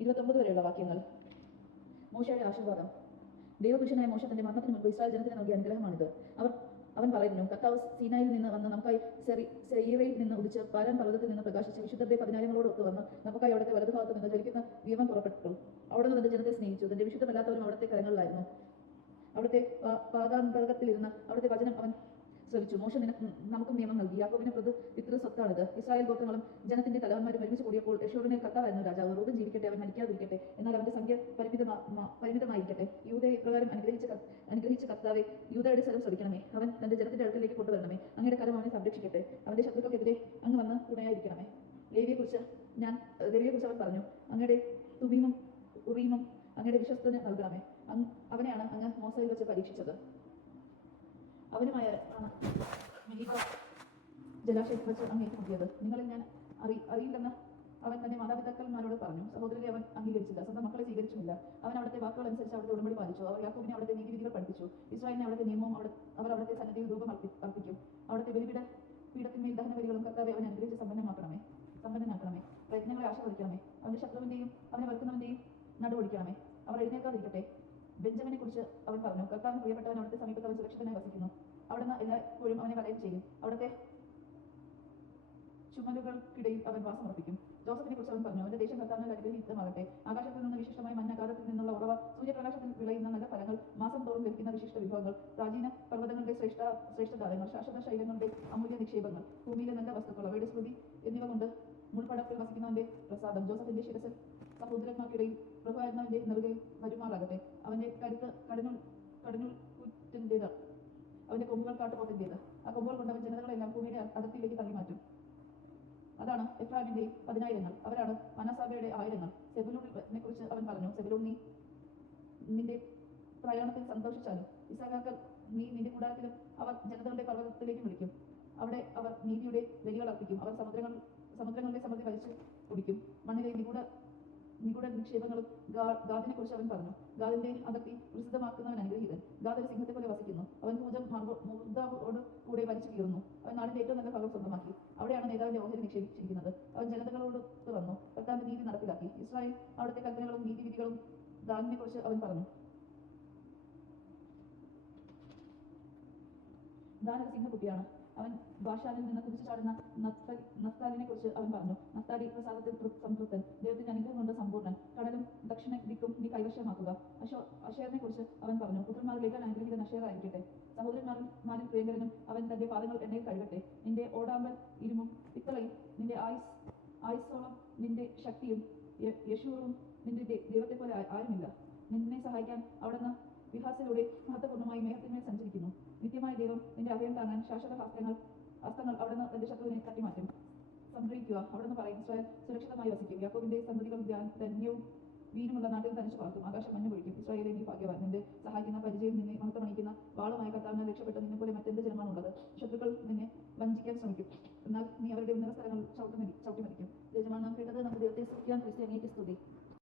ഇരുപത്തൊമ്പത് വരെയുള്ള വാക്യങ്ങൾ. മോശയുടെ ആശീർവാദം. ദൈവപുരുഷനായ മോശ തന്റെ മരണത്തിന് മുൻപ് ഇസ്രായേൽ ജനത്തിന് നൽകിയ അനുഗ്രഹമാണിത്. അവർ അവൻ പറയുന്നു കർത്താവ് സീനായിൽ നിന്ന് വന്ന് നമുക്കായി സെയീറയിൽ നിന്ന് ഉദിച്ച് പാരാൻ പർവതത്തിൽ നിന്ന് പ്രകാശിച്ച് വിശുദ്ധരുടെ പതിനായിരങ്ങളോട് ഒത്തു വന്ന് നമുക്കായി അവിടുത്തെ വലതുഭാഗത്ത് നിന്ന് ജ്വലിക്കുന്ന ദീപം പുറപ്പെട്ടു. അവിടെ നിന്ന് തന്റെ ജനത്തെ സ്നേഹിച്ചു. തന്റെ വിശുദ്ധമല്ലാത്തവരും അവിടുത്തെ കരങ്ങളിലായിരുന്നു. അവിടുത്തെ പാ- പാതാന്തകത്തിലിരുന്ന് അവിടുത്തെ വചനം അവൻ ശ്രമിച്ചു മോശ നമുക്കും നിയമം നൽകി. യാക്കോബിന് പ്രതി പിതൃ സ്വത്താണിത്. ഇസ്രായേൽ ഗോത്രങ്ങളും ജനത്തിന്റെ തലവന്മാരും ഒരുമിച്ച് കൂടിയപ്പോൾ യശോറിനെ കർത്താവായിരുന്നു കൊണ്ടുവരണമേ അങ്ങയുടെ കരം അവനെ സംരക്ഷിക്കട്ടെ. അവന്റെ ശത്രുക്കൾക്കെതിരെ അങ്ങ് വന്ന് തുണയായിരിക്കണമേ ലേവിയെക്കുറിച്ച് ഞാൻ ലേവിയെക്കുറിച്ച് അവൻ പറഞ്ഞു. അങ്ങയുടെ തുബീമും ഉറീമും അങ്ങയുടെ വിശ്വസ്തന് നൽകണമേ. അവനെയാണ് അങ്ങ് മോസയിൽ വെച്ച് പരീക്ഷിച്ചത്. അവനുമായ ജലാശയത്തിൽ വെച്ച് അങ്ങ് ഏറ്റുമുട്ടിയത് നിങ്ങളെ ഞാൻ അറി അറിയില്ലെന്ന് അവൻ തന്റെ മാതാപിതാക്കന്മാരോട് പറഞ്ഞു. സഹോദരനെ അവൻ അംഗീകരിച്ചില്ല. സ്വന്തം മക്കളെ സ്വീകരിച്ചില്ല അവൻ അവിടുത്തെ വാക്കുകൾ അനുസരിച്ച് അവിടുത്തെ ഉടമ്പടി പാലിച്ചു. അവർ യാക്കോബിനെ അവിടുത്തെ നീതിവിധികൾ പഠിപ്പിച്ചു ഇസ്രായേലിനെ അവിടുത്തെ നിയമവും അവിടെ അവർ അവിടുത്തെ സന്നദ്ധയിൽ രൂപം അർപ്പി- അർപ്പിക്കും. അവിടുത്തെ ബലിപീഠ പീഠത്തിന്മേൽ ദഹന ബലികളും കർത്താവെ അവൻ അനുഗ്രഹിച്ച് സമ്പന്നമാക്കണമേ. സമ്പന്നനാക്കണമേ. പ്രയത്നങ്ങളെ ആശീർവദിക്കണമേ. അവന്റെ ശത്രുവിന്റെയും അവനെ വെറുക്കുന്നവന്റെയും നടുവൊടിക്കണമേ. അവർ എഴുന്നേൽക്കാതിരിക്കട്ടെ. ബെഞ്ചമിനെ കുറിച്ച് അവൻ പറഞ്ഞു. കർത്താവിന് പ്രിയപ്പെട്ടവൻ അവിടുത്തെ സമീപത്ത് അവൻ സുരക്ഷിതനായി വസിക്കുന്നു. അവിടുന്ന് എല്ലായ്പ്പോഴും അവനെ വലയം ചെയ്യും. അവിടുത്തെ ചുമലുകൾക്കിടയിൽ അവൻ വാസമർപ്പിക്കും. ജോസഫിനെ കുറിച്ച് അവൻ പറഞ്ഞു. അവന്റെ ദേശം കർത്താവിനാൽ അനുഗ്രഹീതമാകട്ടെ. ആകാശത്തിൽ നിന്ന് ഉറവ സൂര്യപ്രകാശത്തിൽ വിളയുന്ന നല്ല ഫലങ്ങൾ മാസം തോറും ലഭിക്കുന്ന വിശിഷ്ട വിഭവങ്ങൾ പ്രാചീന പർവതങ്ങളുടെ ശ്രേഷ്ഠ ശ്രേഷ്ഠദാനങ്ങൾ ശാശ്വത ശൈലങ്ങളുടെ അമൂല്യ നിക്ഷേപങ്ങൾ ഭൂമിയിലെ നല്ല വസ്തുക്കൾ അവയുടെ സ്മൃതി എന്നിവ കൊണ്ട് മുൾപടത്തിൽ വസിക്കുന്നവന്റെ പ്രസാദം ജോസഫിന്റെ ശിരസിൽ സഹോദരന്മാർക്കിടയിൽ പ്രഭുവായിരുന്നവന്റെ നെറുകയിൽ വരുമാറാകട്ടെ. അവന്റെ കരുത്ത് കടനുൾ കടനുൾ കുറ്റിന്റെത് അവന്റെ കൊമ്പുകൾ കാട്ടുപോത്തിന്റേത്. ആ കൊമ്പുകൾ കൊണ്ട് അവൻ ജനതകളെല്ലാം ഭൂമിയുടെ അതിർത്തിയിലേക്ക് തള്ളി മാറ്റും അതാണ് എഫ്രാമിന്റെ പതിനായിരങ്ങൾ. അവരാണ് മനസാബയുടെ ആയിരങ്ങൾ സെബുലൂണിനെ കുറിച്ച് അവൻ പറഞ്ഞു സെബുലൂൺ നീ നിന്റെ പ്രയാണത്തിൽ സന്തോഷിച്ചാലും ഇസാഖാക്കർ നീ നിന്റെ കൂടാരത്തിലും അവർ ജനതകളുടെ പർവതത്തിലേക്കും വിളിക്കും. അവിടെ അവർ നീതിയുടെ ബലികൾ അർപ്പിക്കും. അവർ സമുദ്രങ്ങൾ സമുദ്രങ്ങളുടെ സമൃദ്ധി വലിച്ചു കുടിക്കും. മണ്ണിലെ നിഗൂഢ നിഗൂഢ നിക്ഷേപങ്ങളും ഗാദിനെ കുറിച്ച് അവൻ പറഞ്ഞു. ഗാദിന്റെ അതിർത്തി പ്രസിദ്ധമാക്കുന്നവൻ അനുഗ്രഹീതൻ. ഗാദ് ഒരു സിംഹത്തെ പോലെ വസിക്കുന്നു. അവൻ പൂജം മുർദാവോട് കൂടെ വലിച്ചു കീറുന്നു. അവൻ നാടിന്റെ ഏറ്റവും നല്ല ഭാഗം സ്വന്തമാക്കി. അവിടെയാണ് നേതാവിന്റെ ഓഹരി നിക്ഷേപിച്ചിരിക്കുന്നത്. അവൻ ജനതകളോട് വന്നു. കർത്താവിന്റെ നീതി നടപ്പിലാക്കി. ഇസ്രായേൽ അവിടുത്തെ കൽപ്പനകളും നീതിവിധികളും ഗാദിനെ കുറിച്ച് അവൻ പറഞ്ഞു. ദാൻ സിംഹകുട്ടിയാണ് അവൻ ഭാഷാലിൽ നിന്ന് കുതിച്ചു ചാടുന്ന നഫ്ത- നഫ്താലിനെ കുറിച്ച് അവൻ പറഞ്ഞു. നഫ്താലി പ്രസാദത്തിൽ സംതൃപ്തൻ. ദൈവത്തിന്റെ അനുഗ്രഹം കൊണ്ട് സമ്പൂർണൻ. കടലും ദക്ഷിണ ദിക്കും നീ കൈവശമാക്കുക. അശോ അഷേറിനെ കുറിച്ച് അവൻ പറഞ്ഞു. പുത്രന്മാരിലേക്ക് അനുഗ്രഹീതൻ അഷേർ ആയിരിക്കട്ടെ സഹോദരന്മാരിൽ പ്രിയങ്കരനും അവൻ തന്റെ പാദങ്ങൾ എണ്ണയിൽ കഴുകട്ടെ. നിന്റെ ഓടാമ്പൽ ഇരുമും പിത്തളയും നിന്റെ ആയുസ് ആയുസോളം നിന്റെ ശക്തിയും യശൂറും നിന്റെ ദൈവത്തെ പോലെ ആരുമില്ല. നിന്നെ സഹായിക്കാൻ അവിടുന്ന് വസ്ത്രങ്ങൾ വസ്ത്രങ്ങൾ അവിടുന്ന് തന്റെ ശത്രുവിനെ തട്ടിമാറ്റും സംഗ്രഹിക്കുക. അവിടുന്ന് പറയും സ്വയം സുരക്ഷിതമായി വസിക്കും. യാക്കോബിന്റെ സന്തതികൾ ധന്യവും വീരുമുള്ള നാട്ടിൽ തനിച്ച് പാർക്കും ആകാശം മഞ്ഞ് പൊഴിക്കും. ഇസ്രായേലെ നീ ഭാഗ്യവാൻ. നിന്റെ സഹായിക്കുന്ന പരിചയം നിന്നെ മഹത്വമണിക്കുന്ന വാളുമായ കർത്താവിനെ രക്ഷപ്പെട്ട നിന്നെ പോലെ മറ്റെന്ത് ജനമാണുള്ളത്? ശത്രുക്കൾ നിന്നെ വഞ്ചിക്കാൻ ശ്രമിക്കും. എന്നാൽ നീ അവരുടെ ഉന്നത സ്ഥലങ്ങൾ ചവിട്ടുമതി ചവിട്ടിമതിക്കും ജയജമാണ് നാം കേട്ടത് നമ്മുടെ ദൈവത്തെ സ്തുതിക്കാൻ ക്രിസ്ത്യാനിയെ സ്തുതി.